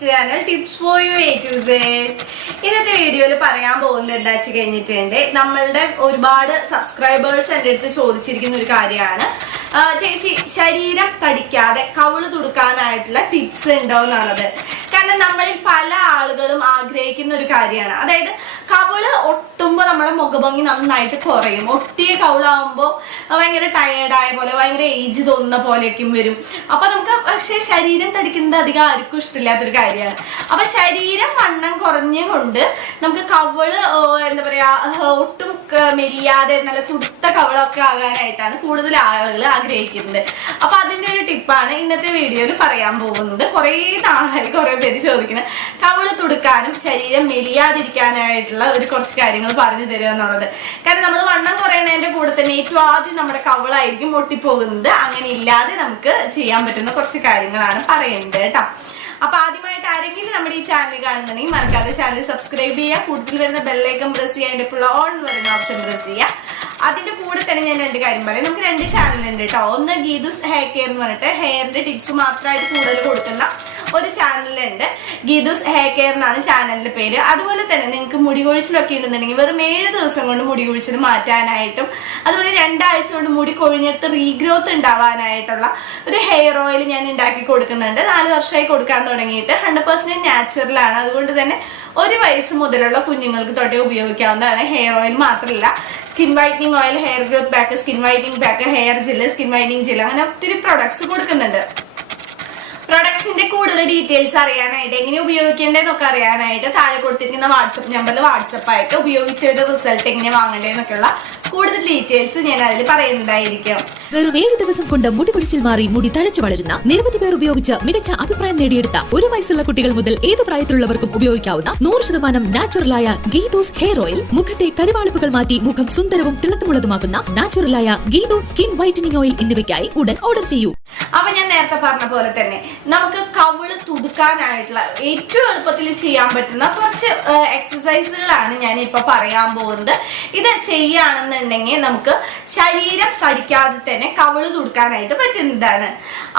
Channel tips for you A to ഇന്നത്തെ വീഡിയോയിൽ പറയാൻ പോകുന്നത് എന്താ വെച്ച് കഴിഞ്ഞിട്ടുണ്ട് നമ്മളുടെ ഒരുപാട് സബ്സ്ക്രൈബേഴ്സ് എന്റെ അടുത്ത് ചോദിച്ചിരിക്കുന്ന ഒരു കാര്യമാണ്. ചേച്ചി ശരീരം തടിക്കാതെ കവിൾ തുടുക്കാനായിട്ടുള്ള ടിപ്സ് ഉണ്ടോ എന്നുള്ളത്. കാരണം നമ്മളിൽ പല ആഗ്രഹിക്കുന്ന ഒരു കാര്യമാണ്. അതായത് കവൾ ഒട്ടുമ്പോൾ നമ്മുടെ മുഖഭംഗി നന്നായിട്ട് കുറയും. ഒട്ടിയ കവിളാവുമ്പോൾ ഭയങ്കര ടയേർഡായ പോലെ ഭയങ്കര ഏജ് തോന്നുന്ന പോലെയൊക്കെ വരും. അപ്പൊ നമുക്ക് പക്ഷേ ശരീരം തടിക്കുന്നത് അധികം ആർക്കും ഇഷ്ടമില്ലാത്തൊരു കാര്യമാണ്. അപ്പൊ ശരീരം വണ്ണം കുറഞ്ഞുകൊണ്ട് നമുക്ക് കവിൾ എന്താ പറയാ ഒട്ടും മെരിയാതെ നല്ല തുടുത്ത കവളൊക്കെ ആകാനായിട്ടാണ് കൂടുതൽ ആളുകൾ ആഗ്രഹിക്കുന്നത്. അപ്പൊ അതിന്റെ ഒരു ടിപ്പാണ് ഇന്നത്തെ വീഡിയോയിൽ പറയാൻ പോകുന്നത്. കുറേ നാളായി കുറെ പേര് ചോദിക്കുന്നത്. കവൾ തുടുക്കാനും ശരീരം മെലിയാതിരിക്കാനായിട്ടുള്ള ഒരു കുറച്ച് കാര്യങ്ങൾ പറഞ്ഞു തരിക എന്നുള്ളത്. കാരണം നമ്മൾ വണ്ണം കുറയുന്നതിന്റെ കൂടെ തന്നെ ഏറ്റവും ആദ്യം നമ്മുടെ കവളായിരിക്കും ഒട്ടിപ്പോകുന്നത് അങ്ങനെ ഇല്ലാതെ നമുക്ക് ചെയ്യാൻ പറ്റുന്ന കുറച്ച് കാര്യങ്ങളാണ് പറയുന്നത് കേട്ടോ. അപ്പൊ ആദ്യമായിട്ട് ആരെങ്കിലും നമ്മുടെ ഈ ചാനൽ കാണുന്നുണ്ടെങ്കിൽ മറക്കാതെ ചാനൽ സബ്സ്ക്രൈബ് ചെയ്യുക. കൂടുതൽ വരുന്ന ബെല്ലൈക്കൺ പ്രസ് ചെയ്യുക. അതിന്റെ ഓൺ വരുന്ന ഓപ്ഷൻ പ്രസ് ചെയ്യുക. അതിന്റെ കൂടെ തന്നെ ഞാൻ രണ്ട് കാര്യം പറയാം. നമുക്ക് രണ്ട് ചാനലുണ്ട് കേട്ടോ. ഒന്ന് ഗീതുസ് ഹെയർ കെയർ എന്ന് പറഞ്ഞിട്ട് ഹെയറിന്റെ ടിപ്സ് മാത്രമായിട്ട് കൂടുതൽ കൊടുക്കുന്ന ഒരു ചാനലുണ്ട് ഗീതുസ് ഹെയർ കെയർ എന്നാണ് ചാനലിന്റെ പേര്. അതുപോലെ തന്നെ നിങ്ങൾക്ക് മുടി കൊഴിച്ചിലൊക്കെ ഉണ്ടെന്നുണ്ടെങ്കിൽ വെറും ഏഴ് ദിവസം കൊണ്ട് മുടി കൊഴിച്ചിൽ മാറ്റാനായിട്ടും അതുപോലെ രണ്ടാഴ്ച കൊണ്ട് മുടി കൊഴിഞ്ഞെടുത്ത് റീഗ്രോത്ത് ഉണ്ടാവാനായിട്ടുള്ള ഒരു ഹെയർ ഓയിൽ ഞാൻ ഉണ്ടാക്കി കൊടുക്കുന്നുണ്ട്. നാല് വർഷമായി കൊടുക്കാൻ തുടങ്ങിയിട്ട് ഹൺഡ്രഡ് പെർസെന്റ് നാച്ചുറൽ ആണ്. അതുകൊണ്ട് തന്നെ ഒരു വയസ്സ് മുതലുള്ള കുഞ്ഞുങ്ങൾക്ക് തൊട്ടേ ഉപയോഗിക്കാവുന്നതാണ് ഹെയർ ഓയിൽ മാത്രമല്ല. Skin whitening oil hair growth pack skin whitening pack hair gel skin whitening gel അങ്ങനെ ഒത്തിരി പ്രൊഡക്ട്സ് കൊടുക്കുന്നുണ്ട്. പ്രൊഡക്ട്സിന്റെ കൂടുതൽ ഡീറ്റെയിൽസ് അറിയാനായിട്ട് എങ്ങനെ ഉപയോഗിക്കേണ്ടതെന്നൊക്കെ അറിയാനായിട്ട് താഴെ കൊടുത്തിരിക്കുന്ന വാട്സപ്പ് നമ്പറിൽ വാട്സപ്പ് ആയിട്ട് ഉപയോഗിച്ചൊരു റിസൾട്ട് എങ്ങനെ വാങ്ങേണ്ടതെന്നൊക്കെയുള്ള കൂടുതൽ ഡീറ്റെയിൽസ് ഞാൻ അതിൽ പറയുന്നതായിരിക്കും. വെറും ഏഴ് ദിവസം കൊണ്ട് മുടി കൊഴിച്ചിൽ മാറി മുടി തഴച്ചു വളരുന്ന നിരവധി പേർ ഉപയോഗിച്ച് മികച്ച അഭിപ്രായം നേടിയെടുത്ത ഒരു വയസ്സുള്ള കുട്ടികൾ മുതൽ ഏത് പ്രായത്തിലുള്ളവർക്കും ഉപയോഗിക്കാവുന്ന നൂറ് ശതമാനം നാച്ചുറലായ ഗീതോസ് ഹെയർ ഓയിൽ മുഖത്തെ കരുവാളിപ്പുകൾ മാറ്റി മുഖം സുന്ദരവും തിളക്കമുള്ളതുമാക്കുന്ന നാച്ചുറലായ ഗീതോസ് സ്കിൻ വൈറ്റനിങ് ഓയിൽ എന്നിവയ്ക്കായി ഉടൻ ഓർഡർ ചെയ്യൂ. അപ്പൊ ഞാൻ നേരത്തെ പറഞ്ഞ പോലെ തന്നെ നമുക്ക് കവിൾ തുടുക്കാനായിട്ടുള്ള ഏറ്റവും എളുപ്പത്തിൽ ചെയ്യാൻ പറ്റുന്ന കുറച്ച് എക്സസൈസുകളാണ് ഞാൻ ഇപ്പൊ പറയാൻ പോകുന്നത്. ഇത് ചെയ്യുകയാണെന്നുണ്ടെങ്കിൽ നമുക്ക് ശരീരം തടിക്കാതെ തന്നെ കവിൾ തുടുക്കാനായിട്ട് പറ്റുന്നതാണ്.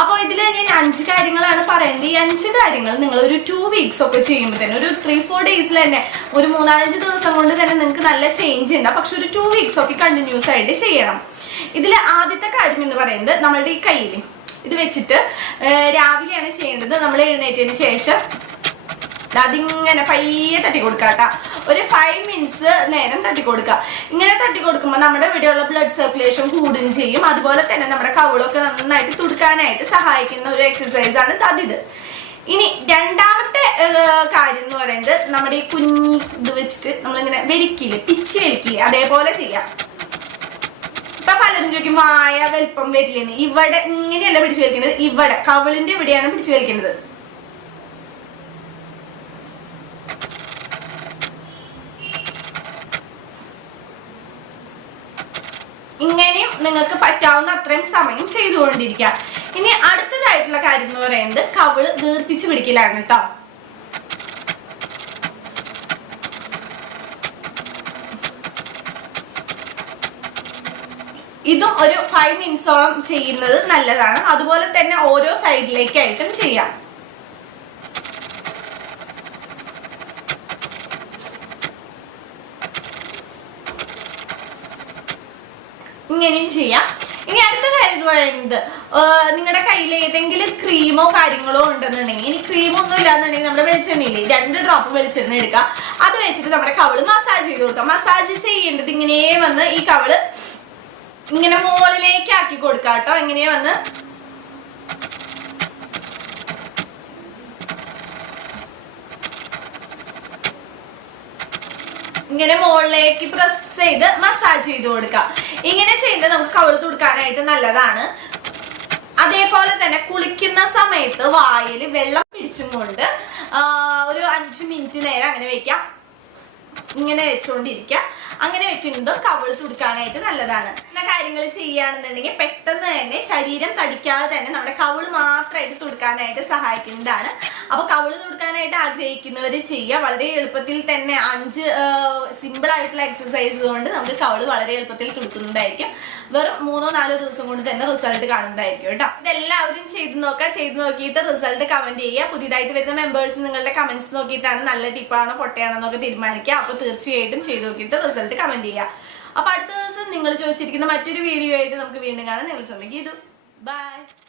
അപ്പോൾ ഇതിൽ ഞാൻ അഞ്ച് കാര്യങ്ങളാണ് പറയുന്നത് ഈ അഞ്ച് കാര്യങ്ങൾ നിങ്ങൾ ഒരു ടു വീക്സ് ഒക്കെ ചെയ്യുമ്പോൾ തന്നെ ഒരു ത്രീ ഫോർ ഡേയ്സിൽ തന്നെ ഒരു മൂന്നാലഞ്ച് ദിവസം കൊണ്ട് തന്നെ നിങ്ങൾക്ക് നല്ല ചേഞ്ച് ഉണ്ട്. പക്ഷെ ഒരു ടു വീക്സ് ഒക്കെ കണ്ടിന്യൂസ് ആയിട്ട് ചെയ്യണം. ഇതിൽ ആദ്യത്തെ കാര്യം എന്ന് പറയുന്നത് നമ്മളുടെ ഈ കയ്യിൽ. ഇത് വെച്ചിട്ട് രാവിലെയാണ് ചെയ്യേണ്ടത്. നമ്മൾ എഴുന്നേറ്റതിന് ശേഷം അതിങ്ങനെ പയ്യെ തട്ടി കൊടുക്കാട്ടാ ഒരു ഫൈവ് മിനിറ്റ്സ് നേരം തട്ടി കൊടുക്കുക ഇങ്ങനെ തട്ടി കൊടുക്കുമ്പോൾ നമ്മുടെ ഇവിടെയുള്ള ബ്ലഡ് സർക്കുലേഷൻ കൂടുകയും ചെയ്യും. അതുപോലെ തന്നെ നമ്മുടെ കവിളൊക്കെ നന്നായിട്ട് തുടുക്കാനായിട്ട് സഹായിക്കുന്ന ഒരു എക്സസൈസ് ആണ് തതിത് ഇനി രണ്ടാമത്തെ കാര്യം എന്ന് പറയുന്നത് നമ്മുടെ ഈ കുഞ്ഞി ഇത് വെച്ചിട്ട് നമ്മളിങ്ങനെ വെരിക്കില്ലേ പിച്ച് വെരിക്കില്ലേ അതേപോലെ ചെയ്യാം. ഇപ്പൊ പലരും ചോദിക്കും വായ വലിപ്പം വരില്ലെന്ന്. ഇവിടെ ഇങ്ങനെയല്ല പിടിച്ചു വലിക്കുന്നത്. ഇവിടെ കവിളിന്റെ ഇവിടെയാണ് പിടിച്ചു വലിക്കുന്നത് ഇങ്ങനെയും നിങ്ങൾക്ക് പറ്റാവുന്ന അത്രയും സമയം ചെയ്തുകൊണ്ടിരിക്കുക. ഇനി അടുത്തതായിട്ടുള്ള കാര്യം എന്ന് പറയുന്നത് കവിൾ വീർപ്പിച്ച് പിടിക്കലാണ് കേട്ടോ ഇതും ഒരു ഫൈവ് മിനിറ്റ്സോളം ചെയ്യുന്നത് നല്ലതാണ്. അതുപോലെ തന്നെ ഓരോ സൈഡിലേക്കായിട്ടും ചെയ്യാം. ഇങ്ങനെയും ചെയ്യാം. ഇനി അടുത്ത കാര്യം പറയുന്നത് നിങ്ങളുടെ കയ്യിൽ ഏതെങ്കിലും ക്രീമോ കാര്യങ്ങളോ ഉണ്ടെന്നുണ്ടെങ്കിൽ ഇനി ക്രീമൊന്നും ഇല്ലാന്നുണ്ടെങ്കിൽ നമ്മുടെ വെളിച്ചെണ്ണയില്ലേ രണ്ട് ഡ്രോപ്പ് വെളിച്ചെണ്ണ എടുക്കുക. അത് വെച്ചിട്ട് നമ്മുടെ കവൾ മസാജ് ചെയ്ത് കൊടുക്കാം മസാജ് ചെയ്യേണ്ടത് ഇങ്ങനെ വന്ന് ഈ കവൾ ഇങ്ങനെ മുകളിലേക്ക് ആക്കി കൊടുക്കാം കേട്ടോ. ഇങ്ങനെ വന്ന് ഇങ്ങനെ മുകളിലേക്ക് പ്രസ് ചെയ്ത് മസാജ് ചെയ്ത് കൊടുക്കാം. ഇങ്ങനെ ചെയ്ത് നമുക്ക് കവിളത്ത് കൊടുക്കാനായിട്ട് നല്ലതാണ്. അതേപോലെ തന്നെ കുളിക്കുന്ന സമയത്ത് വായിൽ വെള്ളം പിടിച്ചും കൊണ്ട് ഒരു അഞ്ച് മിനിറ്റ് നേരം അങ്ങനെ വെക്കാം. ഇങ്ങനെ വെച്ചുകൊണ്ടിരിക്കുക അങ്ങനെ വെക്കുന്നത് കവിളത്ത് തുടുക്കാനായിട്ട് നല്ലതാണ്. എന്ന കാര്യങ്ങൾ ചെയ്യുകയാണെന്നുണ്ടെങ്കിൽ പെട്ടെന്ന് തന്നെ ശരീരം തടിക്കാതെ തന്നെ നമ്മുടെ മാത്രം മാത്രമായിട്ട് തുടുക്കാനായിട്ട് സഹായിക്കുന്നതാണ്. അപ്പൊ കവിൾ തുടുക്കാനായിട്ട് ആഗ്രഹിക്കുന്നവർ ചെയ്യുക. വളരെ എളുപ്പത്തിൽ തന്നെ അഞ്ച് സിമ്പിൾ ആയിട്ടുള്ള എക്സസൈസ് കൊണ്ട് നമുക്ക് കവിൾ വളരെ എളുപ്പത്തിൽ തുടുക്കുന്നതായിരിക്കും. വെറും മൂന്നോ നാലോ ദിവസം കൊണ്ട് തന്നെ റിസൾട്ട് കാണുന്നതായിരിക്കും കേട്ടോ. ഇതെല്ലാവരും ചെയ്ത് നോക്കുക. ചെയ്ത് നോക്കിയിട്ട് റിസൾട്ട് കമന്റ് ചെയ്യുക. പുതിയതായിട്ട് വരുന്ന മെമ്പേഴ്സ് നിങ്ങളുടെ കമന്റ്സ് നോക്കിയിട്ടാണ് നല്ല ടിപ്പാണോ പൊട്ടയാണോ എന്നൊക്കെ തീരുമാനിക്കുക. അപ്പൊ തീർച്ചയായിട്ടും ചെയ്ത് നോക്കിയിട്ട് റിസൾട്ട് കമന്റ് ചെയ്യുക അപ്പോൾ അടുത്ത ദിവസം നിങ്ങൾ ചോദിച്ചിരിക്കുന്ന മറ്റൊരു വീഡിയോ ആയിട്ട് നമുക്ക് വീണ്ടും കാണാം. നിങ്ങൾ ശ്രമിക്കും ഇത്. ബൈ